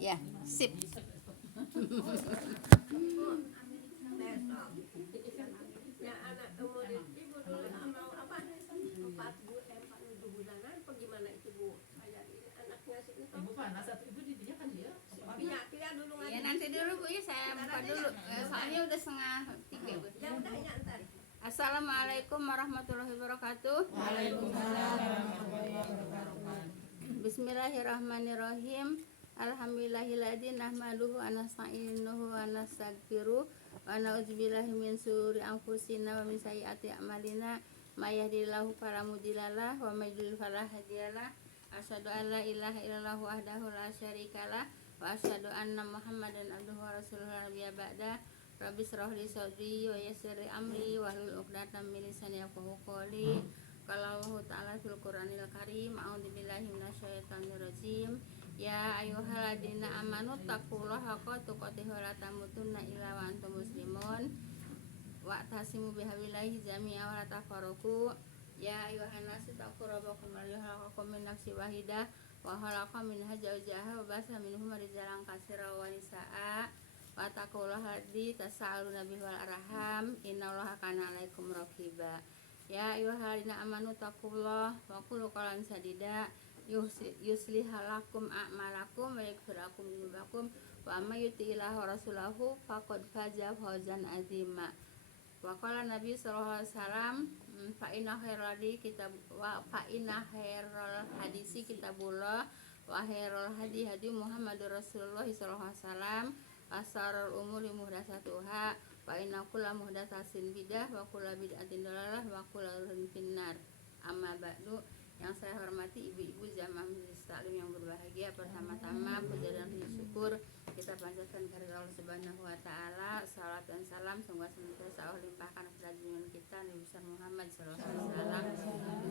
Ya, sip. Ya anak umur ibu dulu mau apa 4 bulanan apa gimana itu Bu? Saya anaknya sih itu. Ibu panas atau ibu di dia kan dia? Iya dulu Ya nanti dulu Bu ya, saya buka dulu. Soalnya udah 2:30 Bu. Ya udah ya ntar. Assalamualaikum warahmatullahi wabarakatuh. Waalaikumsalam warahmatullahi wabarakatuh. Bismillahirrahmanirrahim. Alhamdulillahilladzi nahmaduhu wa nasta'inuhu wa nastaghfiruh wa na'udzubillahi min syururi anfusina wa min sayyiati a'malina may yahdihillahu fala mudhillalah wa may yudhlil fala hadiyalah. Asyhadu an la ilaha illallah wahdahu la syarikalah wa asyhadu anna Muhammadan abduhu wa rasuluhu la nabiyya ba'da. Rabbi shrah li sadri wa yassir li amri wahlul 'uqdatam min lisani yafqahu qawli. Qala Allah ta'ala fil Qur'anil Karim, a'udzubillahi minasyaitonir rajim. Ya ayyuhalladzina amanu taqullaha haqqa tuqatih wa la tamutunna illa wa antum muslimun. Wa tasimu bihablillahi jami'a wa la tafarraqu. Ya ayyuhan nasu taqu rabbakum alladzi khalaqakum min nafsin wahidah wa khalaqa minha zawjaha wa basa minhuma rijalan katsiran wa nisaa. Wa taqullaha alladzi tasaaluna bihi wal arham innallaha kana 'alaikum raqiba. Ya ayyuhalladzina amanu taqullaha wa qulu qawlan sadida yuslih lakum a'malakum wa yaghfir lakum dzunubakum wa may yuti'illah wa rasulahu faqad faza fawzan 'azima. Wa qala Nabi sallallahu alaihi wasallam fa inna khairal hadisi kitabullah wa khairal hadi Muhammadur Rasulullah sallallahu alaihi wasallam asarul umuri muhdatsatuha wa inna kulla muhdatsatin bidah wa kulla bid'atin dhalalah wa kulla dhalalalin finnar. Amma ba'du. Yang saya hormati ibu-ibu jamaah majelis taklim yang berbahagia, pertama-tama puja dan syukur kita panjatkan kepada Allah Subhanahu wa taala. Salat dan salam semoga senantiasa Allah limpahkan kepada junjungan kita Nabi besar Muhammad sallallahu alaihi wasallam.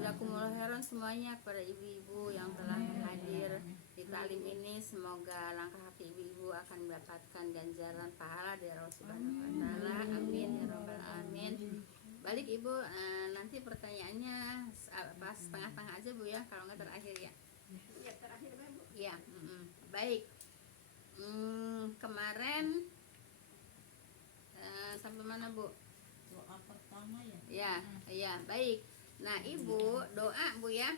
Jazakumullah khairan semuanya kepada ibu-ibu yang telah hadir di taklim ini. Semoga langkah kaki ibu-ibu akan mendapatkan ganjaran pahala dari Allah Subhanahu wa taala. Amin ya rabbal alamin. Balik ibu, nanti pertanyaannya pas tengah-tengah aja Bu ya, kalau nggak terakhir ya. Ya terakhir Bu. Ya, baik. Kemarin sampai mana Bu? Doa pertama ya. Ya, baik. Nah ibu doa Bu ya,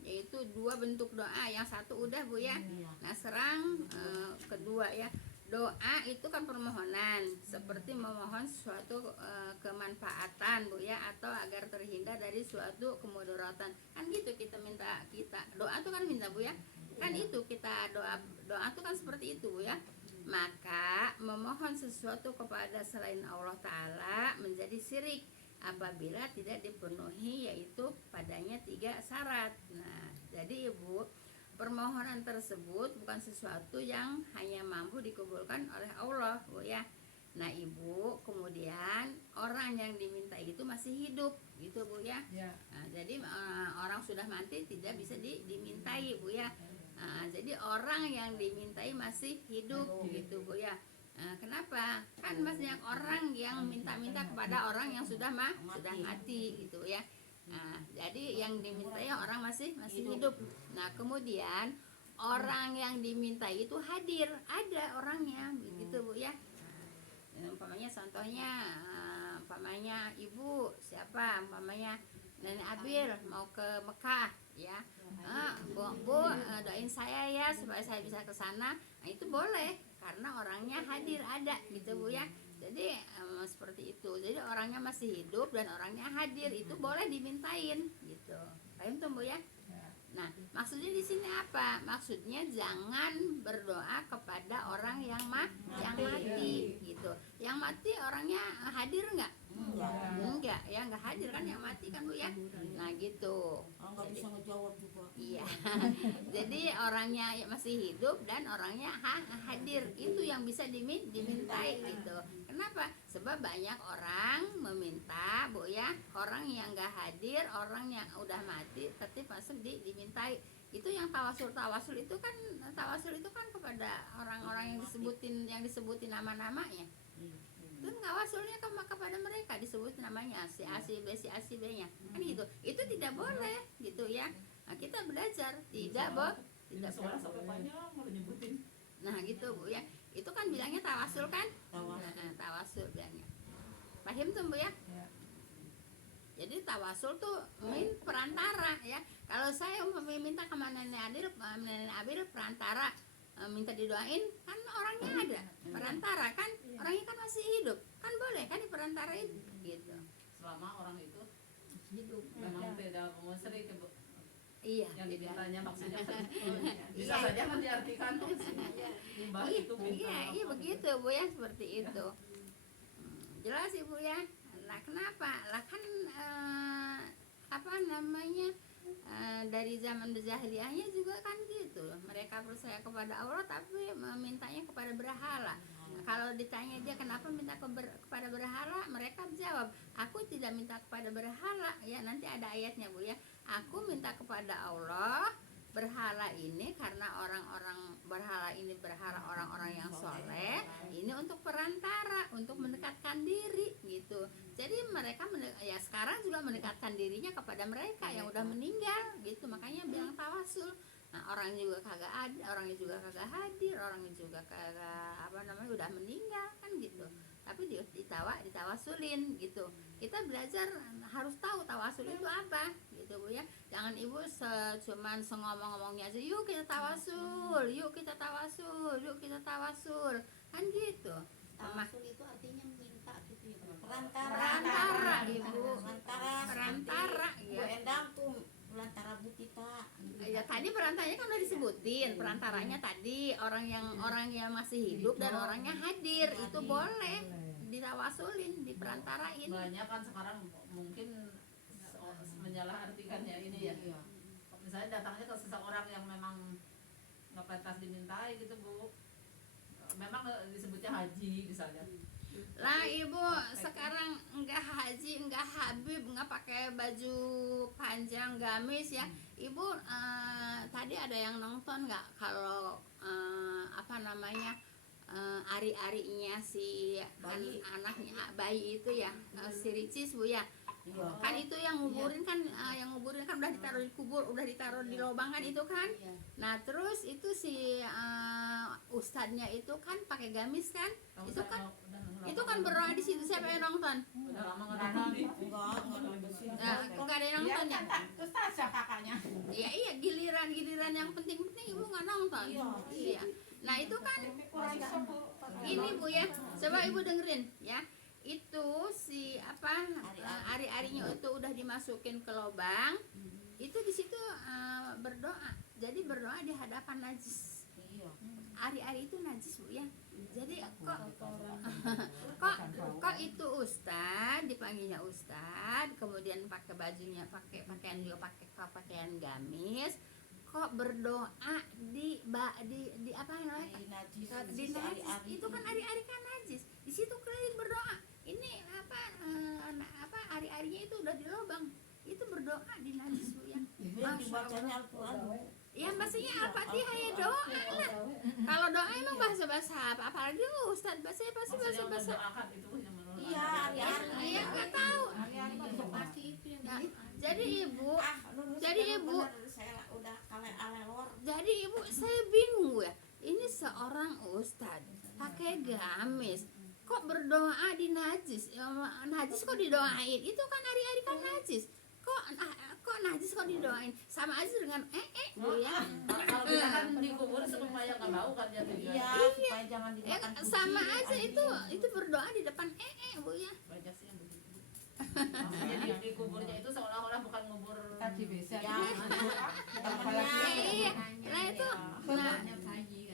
yaitu 2 bentuk doa. Yang satu udah Bu ya. Nah sekarang kedua ya. Doa itu kan permohonan, seperti memohon suatu kemanfaatan Bu ya, atau agar terhindar dari suatu kemudaratan. Kan gitu kita doa itu kan minta Bu ya. Kan itu kita doa itu kan seperti itu Bu ya. Maka memohon sesuatu kepada selain Allah taala menjadi syirik apabila tidak dipenuhi, yaitu padanya 3 syarat. Nah, jadi Ibu, permohonan tersebut bukan sesuatu yang hanya mampu dikabulkan oleh Allah Bu ya. Nah Ibu, kemudian orang yang diminta itu masih hidup gitu Bu ya. Nah, jadi orang sudah mati tidak bisa dimintai Bu ya. Nah, jadi orang yang dimintai masih hidup gitu Bu ya. Nah, kenapa? Kan banyak orang yang minta-minta kepada orang yang sudah mati gitu ya. Nah, jadi yang dimintai orang masih hidup. Nah, kemudian orang yang dimintai itu hadir, ada orangnya, begitu Bu ya. Umpamanya contohnya, umpamanya ibu siapa, umpamanya Nenek Abil mau ke Mekah ya. Bu, doain saya ya supaya saya bisa ke sana. Nah, itu boleh karena orangnya hadir, ada gitu Bu ya. Jadi seperti itu. Jadi orangnya masih hidup dan orangnya hadir, itu boleh dimintain gitu. Paham tuh Bu ya? Nah, maksudnya di sini apa? Maksudnya jangan berdoa kepada orang yang mati gitu. Yang mati orangnya hadir enggak? Enggak, ya enggak hadir kan yang mati kan Bu ya. Nah, gitu. Enggak bisa ngejawab juga. Iya. Jadi orangnya masih hidup dan orangnya hadir, itu yang bisa dimintai gitu. Kenapa? Sebab banyak orang meminta Bu ya, orang yang enggak hadir, orang yang udah mati tapi masuk dimintai. Itu yang tawasul itu kan kepada orang-orang yang disebutin nama-namanya. Itu ngawasulnya kepada mereka, disebut namanya si A si B nya kan gitu. Itu tidak boleh gitu ya. Nah, kita belajar tidak Suara sampai panjang mau nyebutin. Nah gitu Bu ya, itu kan bilangnya tawasul kan. Tawasul. Nah, tawasul bilangnya. Paham tuh Bu ya? Jadi tawasul tuh perantara ya. Kalau saya minta ke Nenek Abil perantara, minta didoain, kan orangnya ada perantara kan, orangnya kan masih hidup, kan boleh kan diperantarain gitu. Selama orang itu Hidup. memang tidak musrik ya, Bu. Iya. Yang dimintanya maksudnya kan bisa Iya. saja kan diartikan timbal itu Iya begitu Bu ya, seperti itu. Jelas Ibu ya. Nah kenapa? Lah kan apa namanya, dari zaman berjahiliyahnya juga kan gitu. Mereka percaya kepada Allah tapi memintanya kepada berhala. Kalau ditanya dia kenapa minta kepada berhala, mereka jawab, aku tidak minta kepada berhala. Ya nanti ada ayatnya Bu ya. Aku minta kepada Allah. Berhala ini karena orang-orang berhala ini berhala orang-orang yang soleh, ini untuk perantara, untuk mendekatkan diri gitu. Jadi mereka ya sekarang juga mendekatkan dirinya kepada mereka yang udah meninggal gitu, makanya bilang tawasul. Nah orang juga kagak ada, orangnya juga kagak hadir, orangnya juga kagak apa namanya udah meninggal kan gitu. Tapi ditawasulin gitu. Kita belajar harus tahu tawasul itu apa gitu Bu ya. Jangan Ibu cuman ngomong-ngomongnya aja, yuk kita tawasul, yuk kita tawasul, yuk kita tawasul, kan gitu. Tawasul itu artinya minta gitu ya, Bu. Perantara Ibu, perantara Bu ya. Endang tuh perantara Bu Tita. Ya tadi perantaranya kan udah disebutin, perantaranya tadi orang yang masih hidup dan orangnya hadir, itu boleh ditawasulin, diperantarain. banyak kan sekarang mungkin menyalahartikannya ini ya. Misalnya datangnya ke seseorang yang memang nggak pantas dimintai gitu Bu, memang disebutnya haji misalnya. Lah Ibu sekarang enggak haji, enggak habib, enggak pakai baju panjang gamis ya. Ibu tadi ada yang nonton nggak kalau apa namanya, ari-arinya si anaknya bayi itu ya, si Ricis Bu ya. Kan itu yang nguburin kan, udah ditaruh di kubur, udah ditaruh di lubang kan itu kan. Nah terus itu si ustadznya itu kan pakai gamis kan, itu kan berdoa di situ. Siapa yang nonton? Udah lama nggak nonton nih. Enggak di sini. Enggak ada yang nonton ya? Terus Tasya kakaknya. Iya giliran yang penting-penting Ibu nggak nonton. Iya. Nah itu kan ini Bu ya, coba Ibu dengerin ya. Itu si apa ari-arinya itu udah dimasukin ke lubang, itu di situ berdoa. Jadi berdoa di hadapan najis. Ari-ari itu najis Bu ya. Jadi kok itu ustad, dipanggilnya ustad, kemudian pakai bajunya, pakai pakaian juga pakai pakaian gamis, kok berdoa di apa namanya, di najis. Itu kan ari-ari kan najis, di situ keliling berdoa. Ini apa ari-arinya itu udah di lubang, itu berdoa di najis Bu ya. Yang dibacanya Al-Quran. Ya maksudnya Al-Fatihah ya doa lah. Kalau doa emang bahasa apa? Apalagi ustad bahasa Maksudnya mendoakan itu yang menurut Iya, Anda. ari-ari. Iya nggak tahu. Pasti itu yang Ya, jadi Ibu, Saya udah alelor. jadi Ibu saya bingung ya. Ini seorang ustad pakai gamis, kok berdoa di najis? Najis kok didoain? Itu kan hari-hari kan najis. Kok najis kok didoain? Sama aja dengan Bu ya. Kalau kita kan dikubur supaya nggak bau kan jadinya. Iya, supaya jangan Ya, dimakan kucing. sama aja itu berdoa di depan Bu ya. Banyak sih yang begitu. Maksudnya di kuburnya itu seolah-olah bukan ngubur tadi bisa. Ya, Iya, nah itu, nah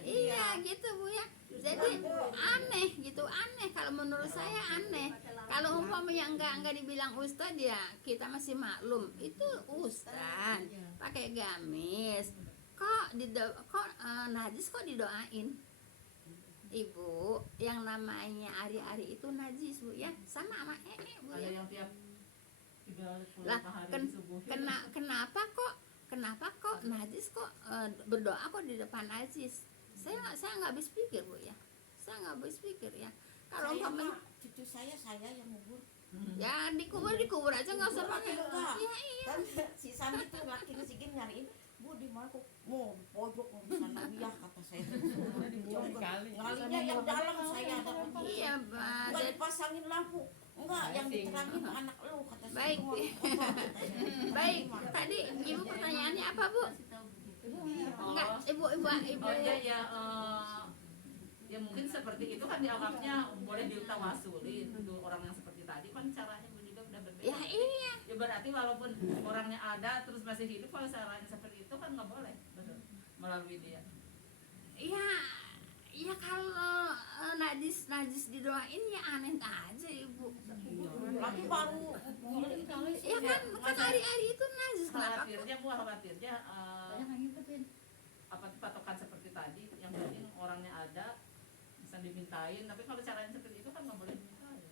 iya gitu Bu ya. Jadi aneh gitu, aneh kalau menurut saya aneh. Kalau umpamanya enggak dibilang ustad ya kita masih maklum. Itu ustad pakai gamis. Kok najis kok didoain? Ibu, yang namanya ari-ari itu najis Bu ya. Sama Bu ada ya. yang tiap 30 Lah, hari subuh. kenapa kok najis kok berdoa kok di depan najis? Saya nggak habis pikir Bu ya. Saya nggak habis pikir ya. Kalau Saya umpamanya mah, cucu saya yang ngubur. ya dikubur aja nggak usah pakai. Enggak. Ya iya. Kan si Sandi tuh laki si Gin nyariin, Bu di mana kok? Mau di pojok mau di sana. Iya kata saya. Airnya yang dalam saya dapat. Iya, Bukan jadi dipasangin lampu. Enggak, yang diterangin anak lu kata si Baik. Tuan. baik. Tadi ibu pertanyaannya apa bu? Enggak, ibu. Oh iya ya, ya mungkin seperti itu kan dianggapnya boleh ditawasuli untuk orang yang seperti tadi kan caranya juga udah berbeda. Ya iya. Ya berarti walaupun orangnya ada terus masih hidup, kalau caranya seperti itu kan nggak boleh melalui dia. Ya kalau najis didoain ya aneh aja ibu. Lagi baru Ya kan hari-hari itu najis kenapa? Khawatirnya apa patokan seperti tadi yang penting orangnya ada bisa dimintain, tapi kalau caranya seperti itu kan nggak boleh dimintain,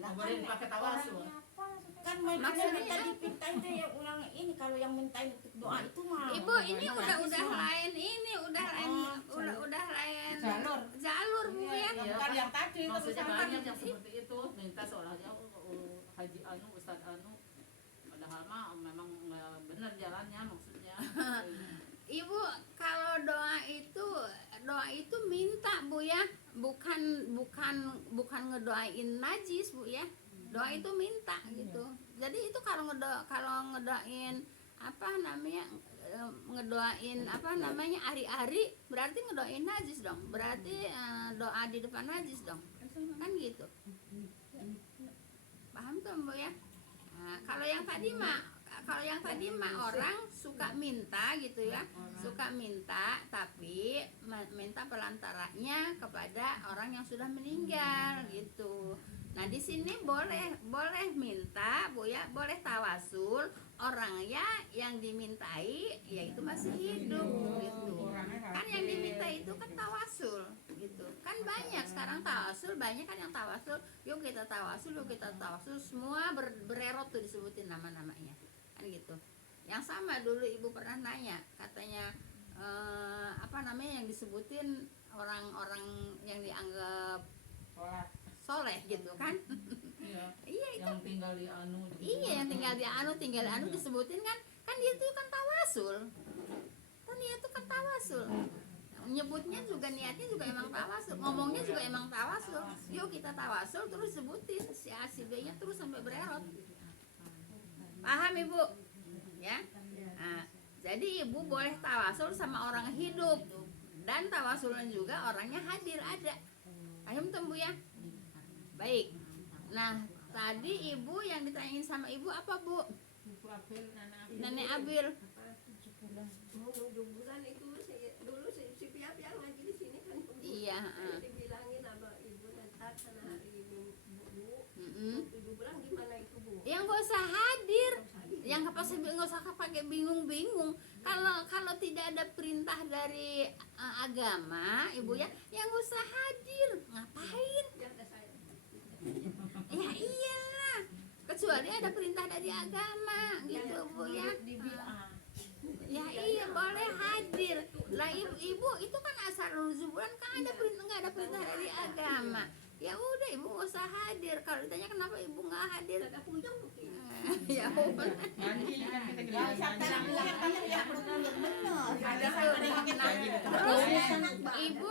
nggak boleh dipakai tawasul. kan Maksudnya- minta dipintain deh yang ulang ini, kalau yang mintain untuk doa itu mah Ibu ini udah lain ini udah lain jalur bu ya. Iya, Bukan yang tadi itu maksudnya misalkan. banyak yang seperti itu minta seolahnya haji anu ustad anu, padahal mah memang nggak benar jalannya maksudnya. Ibu kalau doa itu minta bu ya, bukan ngedoain najis bu ya. Doa itu minta gitu. Jadi itu kalau ngedoain apa namanya ngedoain apa namanya ari-ari berarti ngedoain najis dong. Berarti doa di depan najis dong. Kan gitu. Paham tuh bu ya? Nah, kalau yang tadi mah orang suka minta gitu ya, suka minta tapi minta pelantaranya kepada orang yang sudah meninggal gitu. Nah di sini boleh minta bu ya, boleh tawasul orangnya yang dimintai yaitu masih hidup gitu. Kan yang diminta itu kan tawasul gitu. Kan banyak sekarang tawasul, banyak kan yang tawasul. Yuk kita tawasul, semua bererot tuh disebutin nama-namanya. Kan gitu. Yang sama dulu ibu pernah nanya, katanya apa namanya yang disebutin orang-orang yang dianggap soleh gitu kan. Iya itu. Yang tinggal di anu. Iya yang tinggal di anu disebutin kan dia itu kan tawasul. Nyebutnya juga niatnya juga emang tawasul, ngomongnya juga emang tawasul. Yuk kita tawasul terus sebutin si A si B nya terus sampai bererot. Paham ibu? Ya. Nah, jadi ibu boleh tawasul sama orang hidup dan tawasulnya juga orangnya hadir ada. Paham tuh bu ya? Baik. Nah, tadi ibu yang ditanyain sama ibu apa bu? Nenek Abil. Mau 7 bulan itu dulu si Piap yang ngaji di sini kan. Iya. Dibilangin sama ibu ntar karena hari ini bu. Mm-mm. 7 bulan gimana itu bu? Yang gak usah hadir, yang nggak usah pakai bingung-bingung. Kalau tidak ada perintah dari agama, ibu ya, yang gak usah hadir. Ngapain? Ya ada saya. Ya iyalah, kecuali ada perintah dari agama, gitu bu ya. Ya iya boleh hadir. Lah ibu itu kan asal rujukan kan ada perintah, nggak ada perintah dari agama. Ya udah ibu nggak usah hadir. Kalau ditanya kenapa ibu nggak hadir, Ada puyeng tuh. ya udah. Terus ibu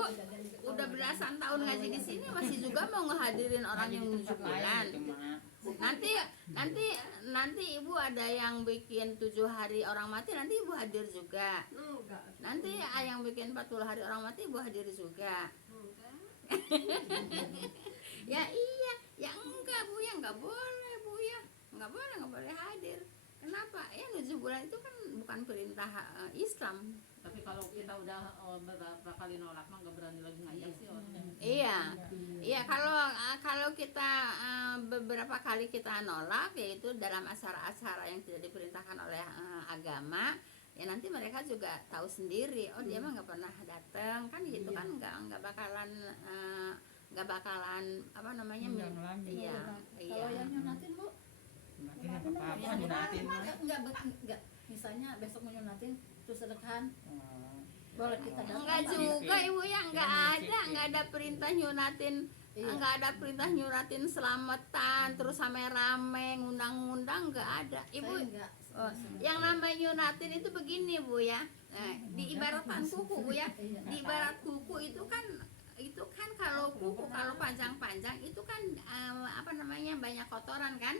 udah belasan tahun ngaji di sini masih juga mau ngehadirin orang yang 7 bulan. Nanti ibu ada yang bikin 7 hari orang mati, nanti ibu hadir juga. Enggak. Nanti yang bikin 40 hari orang mati ibu hadir juga. Enggak. Ya iya, ya enggak bu ya, enggak boleh bu ya, enggak boleh hadir. Kenapa? Ya 7 bulan itu kan bukan perintah Islam. Tapi kalau kita udah beberapa kali nolak mah nggak berani lagi ngajak sih orangnya. Iya kalau kita beberapa kali kita nolak, yaitu dalam acara-acara yang tidak diperintahkan oleh agama, ya nanti mereka juga tahu sendiri. Oh dia mah nggak pernah datang kan gitu kan, nggak bakalan apa namanya? Iya. Kalau yang nyunatin bu, enggak. Misalnya besok mau nyunatin terus sedekahan, boleh kita datang. Enggak juga ibu ya, enggak ada perintah nyunatin. Enggak ada perintah nyuratin selamatan terus rame ngundang-ngundang, enggak ada ibu. Enggak. Yang namanya nyunatin itu begini bu ya, di ibaratkan kuku bu ya, di ibarat kuku itu kan kuku kalau panjang-panjang itu kan apa namanya banyak kotoran kan.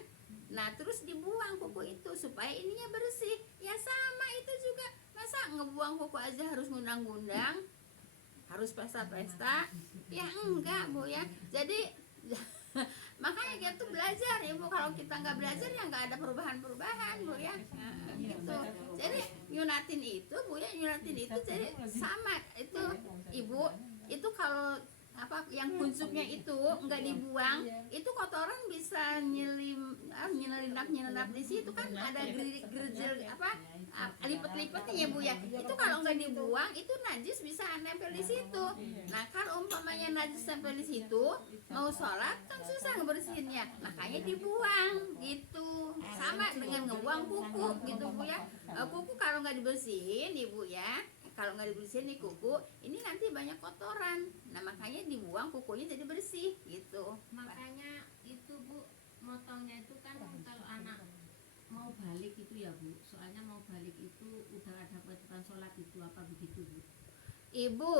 Nah terus dibuang kuku itu supaya ininya bersih. Ya sama itu juga, masa ngebuang kuku aja harus ngundang-ngundang, harus pesta-pesta? Ya enggak Bu ya. Jadi makanya kita tuh belajar ya Bu. Kalau kita nggak belajar ya nggak ada perubahan-perubahan Bu ya. Nah, gitu. Jadi nyunatin itu Bu ya, nyunatin itu jadi sama itu Ibu. Itu kalau apa yang kuncupnya itu nggak dibuang, itu kotoran bisa nyelinap di situ kan ada gerjel apa lipet-lipetnya ya Bu ya. Itu kalau nggak dibuang itu najis bisa nempel di situ. Nah kalau umpamanya najis nempel di situ, mau sholat kan susah ngebersihinnya, makanya dibuang gitu. Sama dengan ngebuang kuku gitu Bu ya. Kuku kalau nggak dibersihin Ibu ya, kalau nggak dibersihin nih kuku ini nanti banyak kotoran. Nah makanya dibuang kukunya jadi bersih gitu. Makanya itu Bu, motongnya itu kan kalau anak mau balik itu ya Bu, soalnya mau balik itu udah ada kewajiban sholat itu, apa begitu Bu? Ibu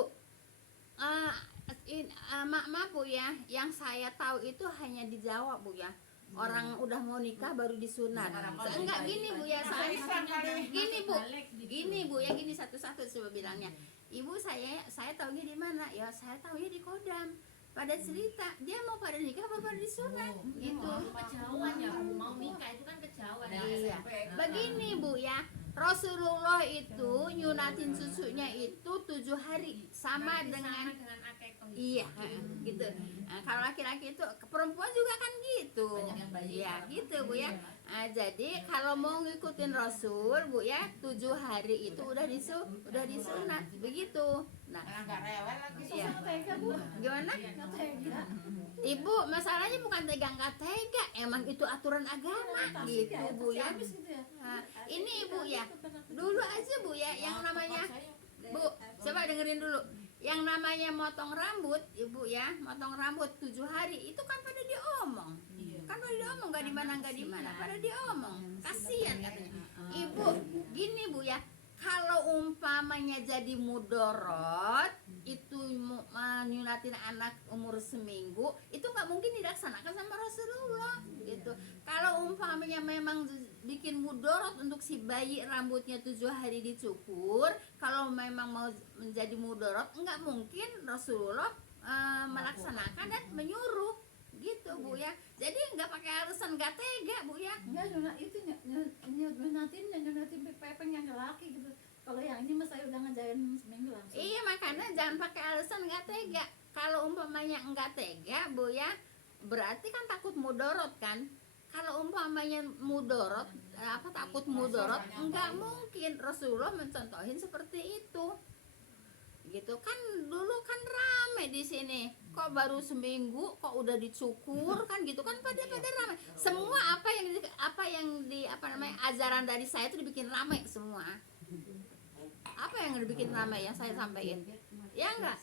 maaf Bu ya, yang saya tahu itu hanya di Jawa Bu ya. Orang udah mau nikah baru disunat. Enggak gini Bu ya, saya gini Bu ya, gini satu-satu coba bilangnya. Ibu saya taunya di mana? Ya saya taunya di Kodam. Pada cerita dia mau pada nikah apa pada disunat gitu. Kejauhan ya Bu, mau nikah itu kan kejauhan. Iya. Begini Bu ya, Rasulullah itu nyunatin susunya itu 7 hari sama dengan akekah. iya gitu. Nah, kalau laki-laki itu perempuan juga kan gitu. Banyak yang bayi. Iya gitu Bu ya. Nah, jadi kalau mau ngikutin Rasul Bu ya, 7 hari itu udah disunat begitu. Nah, Enggak rewel lagi. iya. Tega Bu, Gimana? nggak tega. Ibu, masalahnya bukan tega nggak tega, emang itu aturan agama gitu Bu ya. Habis gitu ya. Nah, ini Ibu ya, dulu aja Bu ya, yang namanya Bu, coba dengerin dulu. Yang namanya motong rambut, Ibu ya, motong rambut 7 hari itu kan pada diomong. Kan pada diomong nggak di mana, pada diomong. Kasihan katanya. Ibu, gini Bu ya, kalau umpamanya jadi mudorot itu nyunatin anak umur seminggu itu nggak mungkin dilaksanakan sama Rasulullah gitu. Kalau umpamanya memang bikin mudorot untuk si bayi rambutnya 7 hari dicukur, kalau memang mau menjadi mudorot nggak mungkin Rasulullah melaksanakan dan menyuruh gitu Bu ya. Jadi nggak pakai alasan nggak tega Bu ya. Enggak, itu nyunatin pepeng yang laki gitu. Kalau yang ini mas saya udah ngajarin seminggu langsung. Iya makanya jangan pakai alasan nggak tega. Kalau umpamanya nggak tega Bu ya, berarti kan takut mudorot kan. Kalau umpamanya mudorot, takut mudorot, nggak mungkin Rasulullah mencontohin seperti itu. Gitu kan dulu kan rame di sini. Kok baru seminggu kok udah dicukur kan gitu kan pada rame. Semua apa yang di ajaran dari saya itu dibikin rame semua. Apa yang dibikin ramai yang saya sampaikan? Ya enggak?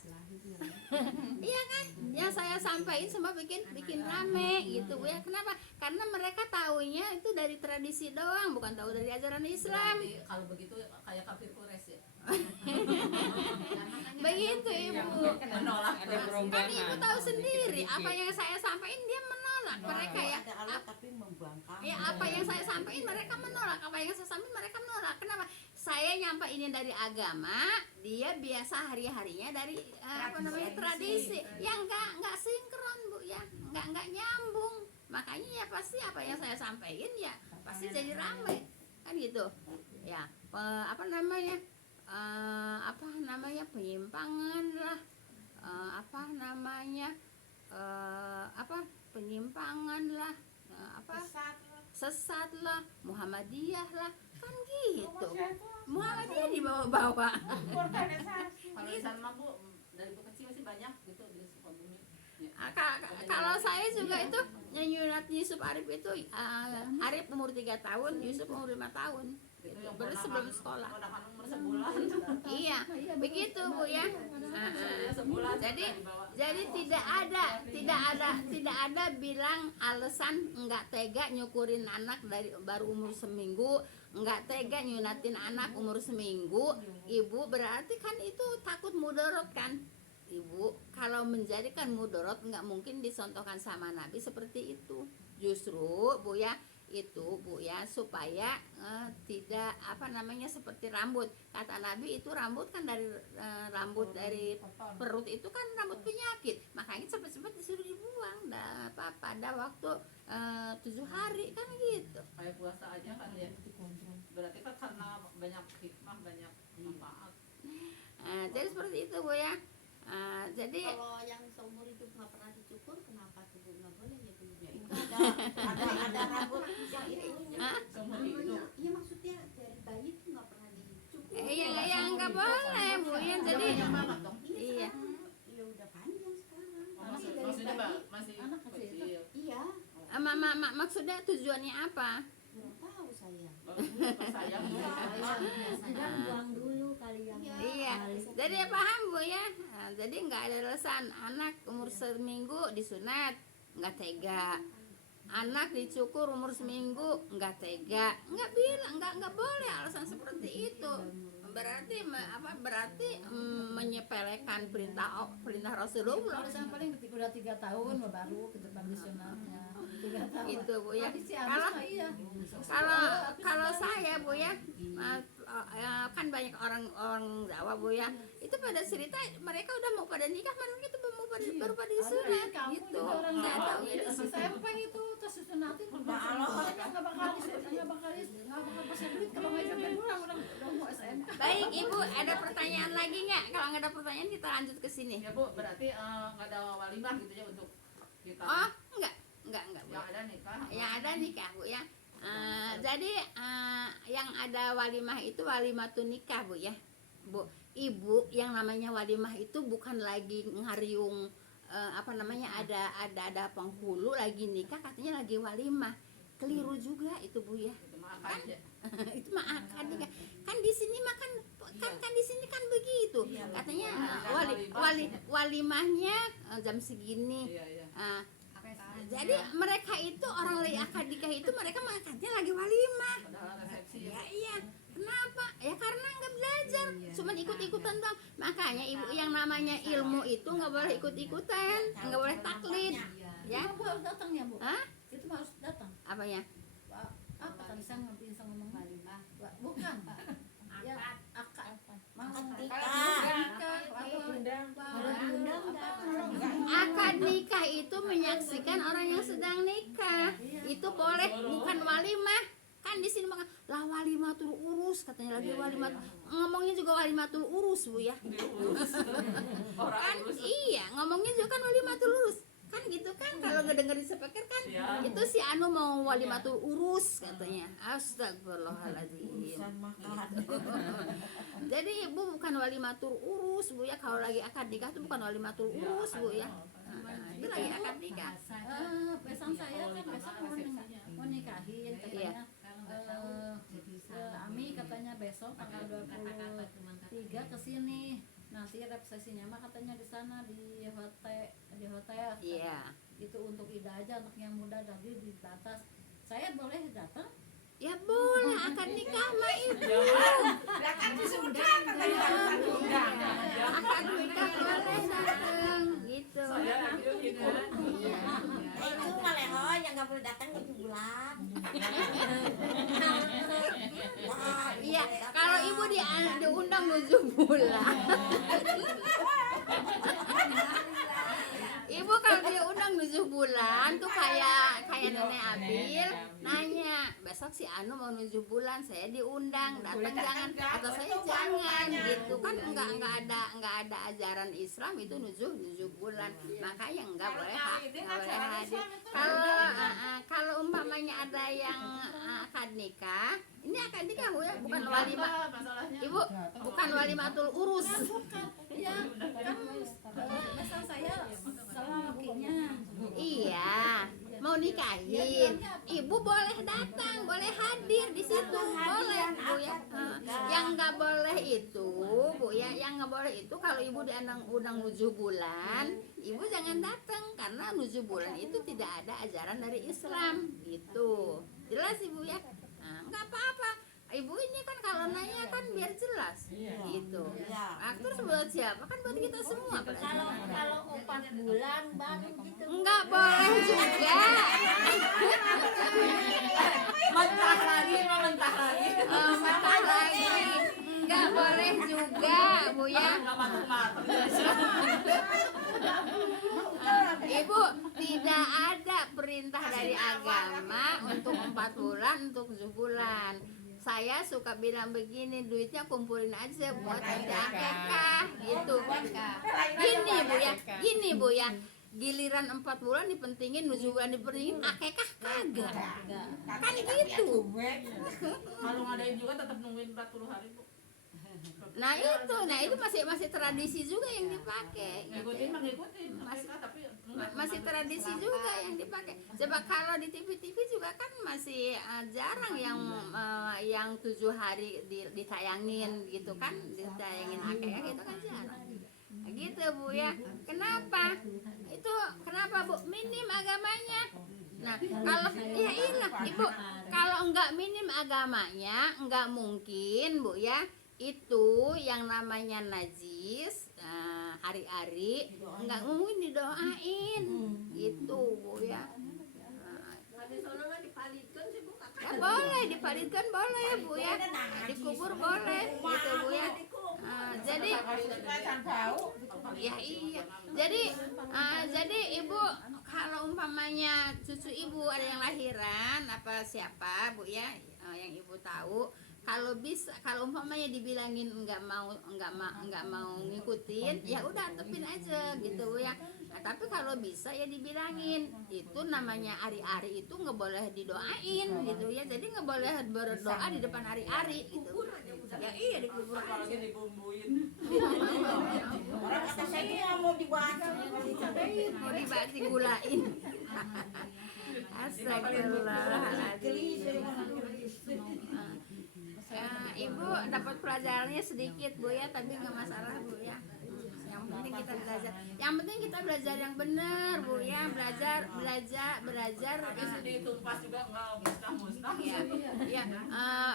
Iya kan? Yang saya sampaikan semua bikin rame gitu Bu ya. Kenapa? Karena mereka taunya itu dari tradisi doang, bukan tahu dari ajaran Islam. Berarti kalau begitu kayak kafir Quraisy ya. Begitu Ibu. Menolak Kan Ibu tahu sendiri apa yang saya sampaikan dia menolak. Mereka ya. Tapi membangkang. Ya apa yang saya sampaikan mereka menolak, apa yang saya sampaikan mereka menolak. Kenapa? Saya nyampaikan dari agama, dia biasa hari-harinya dari tradisi. Yang enggak sinkron Bu ya, enggak nyambung. Makanya ya pasti apa yang saya sampaikan ya pasti jadi ramai kan gitu. Ya penyimpangan lah, penyimpangan lah, sesat lah, Muhammadiyah lah, kan gitu. Muhammadiyah dibawa-bawa. Kalau di sana Bu dari Bu kecil masih banyak gitu di Sukabumi. Kalau saya juga itu nyunat Yusuf Arif itu Arif umur 3 tahun, Yusuf umur 5 tahun. Itu yang Baru sebelum sekolah. Ponakan umur sebulan. Iya, begitu Bu ya. Sebulan. Jadi tidak ada bilang alasan enggak tega nyukurin anak dari baru umur seminggu, enggak tega nyunatin anak umur seminggu. Ibu berarti kan itu takut mudorot kan? ibu, kalau menjadikan mudorot nggak mungkin disontohkan sama Nabi seperti itu. Justru bu ya, itu bu ya, supaya tidak apa namanya seperti rambut. Kata Nabi itu rambut kan dari rambut dari perut itu kan rambut penyakit, makanya cepat-cepat disuruh dibuang pada waktu 7 hari kan gitu. Kayak puasa aja kan ya, berarti kan karena banyak hikmah, banyak manfaat. Jadi seperti itu bu ya. Jadi Kalau yang seumur hidup nggak pernah dicukur, kenapa tuh Bu nggak boleh ya Bu? Ya itu ada rambut yang itu Seumur hidup. Iya maksudnya dari bayi tuh nggak pernah dicukur. ya nggak boleh bu ya. Jadi Yang mana dong? iya. Ya udah panjang sekarang. Oh, maksudnya masih Anak kecil. kecil. Iya, Maksudnya tujuannya apa? nggak tahu saya. Bagus pas sayang. sedang buang dulu kali yang Iya, jadi paham bu ya. Jadi nggak ada alasan anak umur seminggu disunat nggak tega, anak dicukur umur seminggu nggak tega, nggak boleh alasan seperti itu. Berarti berarti menyepelekan perintah Rasulullah. Alasan paling ketika udah 3 tahun baru gitu kan disunatnya. 3 tahun. Itu bu ya. Tadi si Agus Kalau mah iya. kalau saya bu ya, kan banyak orang Jawa bu ya, itu pada cerita mereka udah mau pada nikah, mereka itu baru pada disunat gitu. Nggak tahu itu Si Sempeng itu terus disunatin nggak bakal pasang duit kalau nggak sampai pulang udah mau SMK. Baik ibu, ada pertanyaan lagi nggak? Kalau nggak ada pertanyaan kita lanjut ke sini. Ya Bu, berarti nggak ada walimah gitu ya untuk kita. Oh enggak bu. Yang ada nikah. Yang ada nikah bu ya. Jadi yang ada walimah itu walimatun nikah bu ya, bu. Ibu yang namanya walimah itu bukan lagi ngariung apa namanya ada penghulu lagi nikah katanya lagi walimah, keliru juga itu bu ya. Itu mah apa aja. Itu mah akad nikah kan di sini mah kan di sini kan begitu katanya walimahnya jam segini. Iya. Jadi mereka itu orang lagi akad nikah itu mereka makanya lagi walimah. Padahal resepsi ya. Iya. Kenapa? Ya karena nggak belajar, cuman ikut-ikutan doang. Makanya ibu yang namanya ilmu itu nggak boleh ikut-ikutan, nggak boleh taklid. Ya? Itu harus datang ya bu. Hah? Itu mah harus datang. Apanya? Pak, apa tadi saya ngomong walimah? Bukan. Ya akad. Mau Akad nikah itu menyaksikan orang yang sedang nikah. Itu boleh, bukan walimah. Kan di sini makan lah walimatul urus katanya lagi walimat. Ngomongnya juga walimatul urus bu ya. Kan iya, ngomongnya juga kan walimatul urus. Kan gitu kan kalau ngedengerin speaker kan itu si Anu mau walimatul urus katanya. Astagfirullahaladzim. Jadi ibu bukan walimatul urus bu ya, kalau lagi akad nikah itu bukan walimatul urus bu ya. Itu lagi akad nikah. Besan saya kan besok mau nikahin katanya. Ami katanya besok tanggal 23 ke sini. Nanti resepsinya mah katanya di sana di hotel. Iya. Itu untuk Ida aja, anak yang muda tadi dibatas. Saya boleh datang? Ya boleh akad nikah mah ibu. Kan diundang katanya barusan diundang. Akad nikah boleh datang gitu. Saya lagi gitu. Iya. itu maleho yang nggak boleh datang 7 bulan. Iya, kalau ibu diundang 7 bulan. Ibu kalau diundang 7 bulan tuh kayak nenek Abil nanya, besok si Anu mau 7 bulan, saya diundang, datang jangan atau saya jangan gitu kan. Enggak ada ajaran Islam itu 7 bulan. Makanya enggak boleh hadir. Kalau umpamanya ada yang akad nikah, ini akad nikah bu ya, bukan walimah. Masalahnya. Ibu bukan walimatul urus. Iya, kan besar saya salah lakinya. Iya, mau nikahin. Ibu boleh datang, boleh hadir di situ, boleh bu ya. Yang nggak boleh itu bu ya, yang nggak boleh itu kalau ibu diundang 7 bulan, ibu jangan datang karena 7 bulan itu tidak ada ajaran dari Islam gitu. Jelas ibu ya. Nggak apa-apa. Ibu ini kan kalau nanya kan biar jelas gitu. Iya. Terus buat siapa? Kan buat kita semua. Kalau bulan baru gitu. Enggak boleh juga. Mentah lagi, mentah lagi. Mentah lagi. Enggak boleh juga, Bu ya. Nggak matang-matang. Ibu, tidak ada perintah dari agama untuk 4 bulan, untuk 7 bulan. Saya suka bilang begini, duitnya kumpulin aja buat nanti akekah gitu. Gini Bu ya, giliran 4 bulan dipentingin, 7 bulan dipentingin, akekah kagak. Kan gitu. Kalau ngadain juga tetap nungguin 40 hari, Bu. Nah itu masih tradisi juga yang dipakai. Gitu Ngikutin ya. mah ngikutin, tapi Masih tradisi juga yang dipakai. Coba kalau di TV-TV juga kan masih jarang yang 7 hari ditayangin gitu kan, ditayangin akekah gitu kan jarang. Nah, gitu Bu ya. Kenapa? Itu kenapa Bu? Minim agamanya. Nah, kalau ya iya Ibu, kalau enggak minim agamanya, enggak mungkin Bu ya. Itu yang namanya najis hari-hari enggak mungkin didoain gitu Bu ya. Di sana mah dipalidkan sih Bu. Ya boleh dipalidkan boleh Bu ya, dikubur boleh gitu Bu ya. Jadi ya iya jadi Ibu kalau umpamanya cucu Ibu ada yang lahiran apa siapa Bu ya, yang Ibu tahu, kalau bisa, kalau umpamanya dibilangin nggak mau ngikutin, ya udah tepin aja gitu Bu ya. Nah, tapi kalau bisa ya dibilangin, itu namanya ari-ari itu nggak boleh didoain gitu ya, jadi nggak boleh berdoa di depan ari-ari gitu. Ya iya dikubur aja. apalagi dibumbuin. Orang kata saya ini nggak mau dibahas. Mau dibahas digulain. Astagfirullahaladzim. Ibu dapat pelajarannya sedikit Bu ya, tapi nggak masalah Bu ya. Yang penting kita belajar. Yang penting kita belajar yang benar Bu ya, belajar. Habis ditumpas juga nggak mustah. Ya,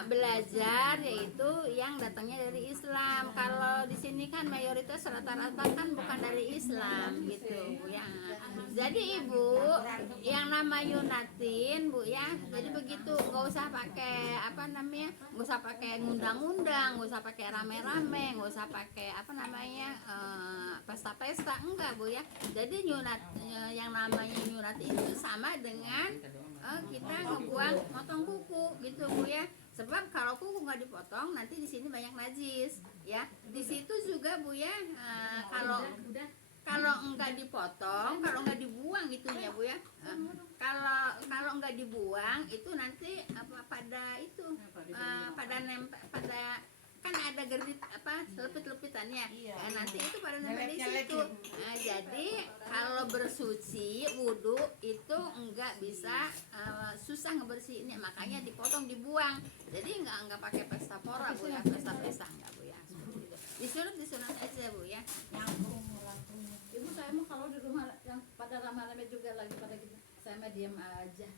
belajar yaitu yang datangnya dari Islam. Kalau di sini kan mayoritas rata-rata kan bukan dari Islam gitu Bu ya. Jadi Ibu yang nama Yunatin Bu ya, jadi begitu, nggak usah pakai apa namanya, nggak usah pakai ngundang-undang, nggak usah pakai rame-rame, nggak usah pakai apa namanya pesta-pesta, enggak Bu ya. Jadi yang namanya nyunat itu sama dengan kita ngebuang motong kuku gitu Bu ya. Sebab kalau kuku nggak dipotong nanti di sini banyak najis ya. Di situ juga Bu ya, kalau enggak dipotong, kalau enggak dibuang itunya Bu ya. Kalau enggak dibuang itu nanti pada nempel pada kan ada gerit apa lepit-lepitannya. Nanti itu pada nempel di situ. Nah, jadi kalau bersuci wudhu itu enggak bisa susah ngebersihinnya, makanya dipotong dibuang. Jadi enggak pakai pesta pora Bu ya, pesta-pesta enggak Bu ya. Disunat aja Bu ya. Ibu saya mah kalau di rumah yang pada rame-rame juga lagi pada gitu, saya mah diam aja.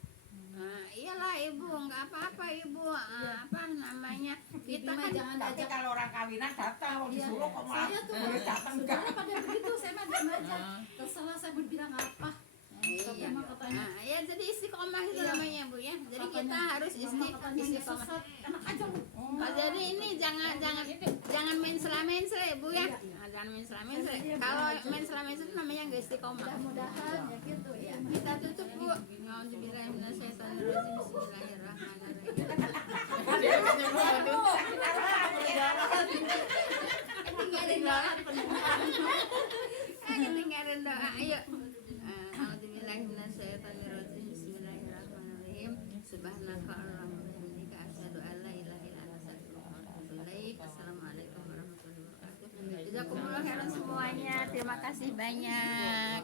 Iyalah Ibu, nggak apa-apa Ibu. Apa namanya, kita kan jangan Tapi ajak. kalau orang kawinan datang, mau Iya, disuruh kok malah saya tuh boleh datang enggak. saudara pada begitu, saya mah diam aja. Terserah saya mau bilang apa. Tapi mah katanya ya jadi istiqomah itu Iya. namanya Bu ya. Jadi Katanya, kita harus mama katanya istiqomah. sesat, enak aja lu. Jadi ini jangan main selamense Bu ya. Jangan main selamense. Kalau main selamense itu namanya nggak istiqomah. Mudah-mudahan ya gitu ya. Kita tutup Bu. Auzubillahiminasyaitonirrajim. Bismillahirrahmanirrahim. Ketinggalan doa. Ayo. Auzubillahiminasyaitonirrajim. Bismillahirrahmanirrahim. Subhanaka Allahumma wa bihamdika asyhadu an la ilaha illa anta astaghfiruka wa atubu ilaik. Assalamualaikum warahmatullahi wabarakatuh. Jazakumullah khairan semuanya. Terima kasih banyak.